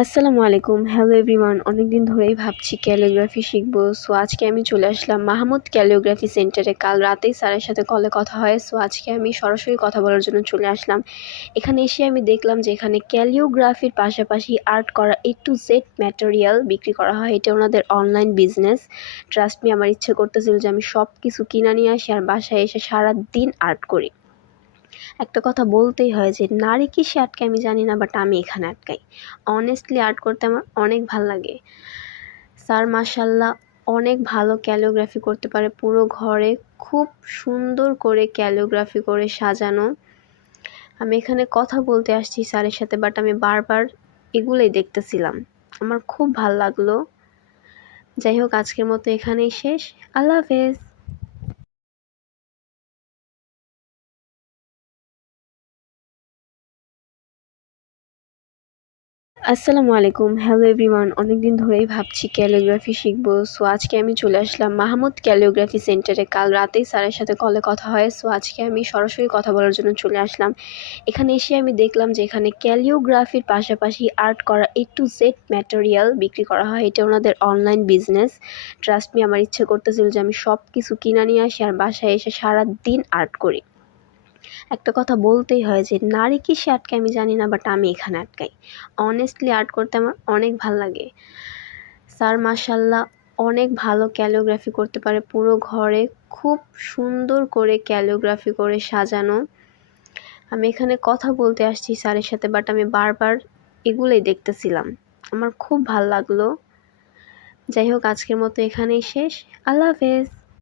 আসসালামু আলাইকুম। Hello everyone. অনেকদিন ধরেই ভাবছি ক্যালিগ্রাফি শিখবো। সো আজকে আমি চলে আসলাম মাহমুদ ক্যালিওগ্রাফি সেন্টারে। কাল রাতেই স্যারের সাথে কলে কথা হয়। সো আজকে আমি সরাসরি কথা বলার জন্য চলে আসলাম। এখানে এসে আমি দেখলাম যে এখানে ক্যালিওগ্রাফির পাশাপাশি আর্ট করা A to Z ম্যাটেরিয়াল বিক্রি করা হয়। এটা ওনাদের অনলাইন বিজনেস। ট্রাস্ট মি, আমার ইচ্ছে করতেছিল যে আমি সব কিছু কিনা নিয়ে আসি আর বাসায় এসে সারাদিন আর্ট করি। একটা কথা বলতেই হয় যে নারী কিসে আটকায় আমি জানি না, বাট আমি এখানে আটকাই। অনেস্টলি আর্ট করতে আমার অনেক ভাল লাগে। স্যার মাশাআল্লাহ অনেক ভালো ক্যালিওগ্রাফি করতে পারে। পুরো ঘরে খুব সুন্দর করে ক্যালিওগ্রাফি করে সাজানো। আমি এখানে কথা বলতে আসছি স্যারের সাথে, বাট আমি বারবার এগুলোই দেখতেছিলাম। আমার খুব ভাল লাগলো। যাই হোক, আজকের মতো এখানেই শেষ। আল্লাহ হাফেজ। আসসালামু আলাইকুম। Hello everyone. অনেকদিন ধরেই ভাবছি ক্যালিওগ্রাফি শিখবো। সো আজকে আমি চলে আসলাম মাহমুদ ক্যালিওগ্রাফি সেন্টারে। কাল রাতেই স্যারের সাথে কলে কথা হয়। সো আজকে আমি সরাসরি কথা বলার জন্য চলে আসলাম। এখানে এসে আমি দেখলাম যে এখানে ক্যালিওগ্রাফির পাশাপাশি আর্ট করা A to Z ম্যাটেরিয়াল বিক্রি করা হয়। এটা ওনাদের অনলাইন বিজনেস। ট্রাস্ট মি, আমার ইচ্ছে করতেছিল যে আমি সব কিছু কিনা নিয়ে আসি আর বাসায় এসে সারাদিন আর্ট করি। একটা কথা বলতেই হয় যে নারী কিসে আটকায় আমি জানি না, বাট আমি এখানে আটকাই। অনেস্টলি আর্ট করতে আমার অনেক ভাল লাগে। স্যার মাশাআল্লাহ অনেক ভালো ক্যালিওগ্রাফি করতে পারে। পুরো ঘরে খুব সুন্দর করে ক্যালিওগ্রাফি করে সাজানো। আমি এখানে কথা বলতে আসছি স্যারের সাথে, বাট আমি বারবার এগুলোই দেখতেছিলাম। আমার খুব ভাল লাগলো। যাই হোক, আজকের মতো এখানেই শেষ। আল্লাহ হাফেজ।